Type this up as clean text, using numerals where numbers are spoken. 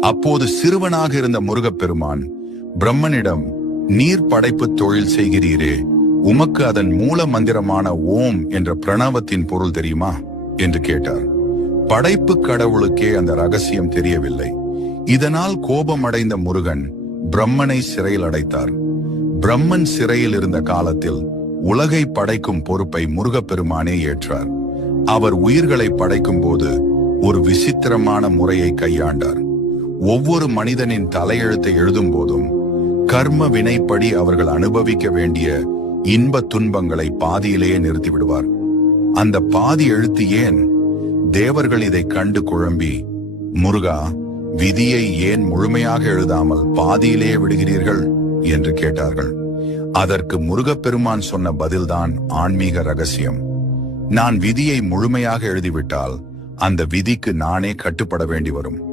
அப்போது சிறுவனாக இருந்த முருகப்பெருமான் பிரம்மனிடம், நீர் படைப்பு தொழில் செய்கிறீரே, உமக்கு அதன் மூல மந்திரமான ஓம் என்ற பிரணவத்தின் பொருள் தெரியுமா என்று கேட்டார். படைப்பு கடவுளுக்கே அந்த ரகசியம் தெரியவில்லை. இதனால் கோபமடைந்த முருகன் பிரம்மனை சிறையில் அடைத்தார். பிரம்மன் சிறையில் இருந்த காலத்தில் உலகை படைக்கும் பொறுப்பை முருகப்பெருமானே ஏற்றார். அவர் உயிர்களை படைக்கும் போது ஒரு விசித்திரமான முறையை கையாண்டார். ஒவ்வொரு மனிதனின் தலையெழுத்தை எழுதும் போதும் கர்ம வினைப்படி அவர்கள் அனுபவிக்க வேண்டிய இன்ப துன்பங்களை பாதியிலேயே நிறுத்திவிடுவார். அந்த பாதி எழுத்து ஏன்? தேவர்கள் இதை கண்டு குழம்பி, முருகா, விதியை ஏன் முழுமையாக எழுதாமல் பாதியிலேயே விடுகிறீர்கள் என்று கேட்டார்கள். அதற்கு முருகப்பெருமான் சொன்ன பதில்தான் ஆன்மீக ரகசியம். நான் விதியை முழுமையாக எழுதிவிட்டால் அந்த விதிக்கு நானே கட்டுப்பட வேண்டி வரும்.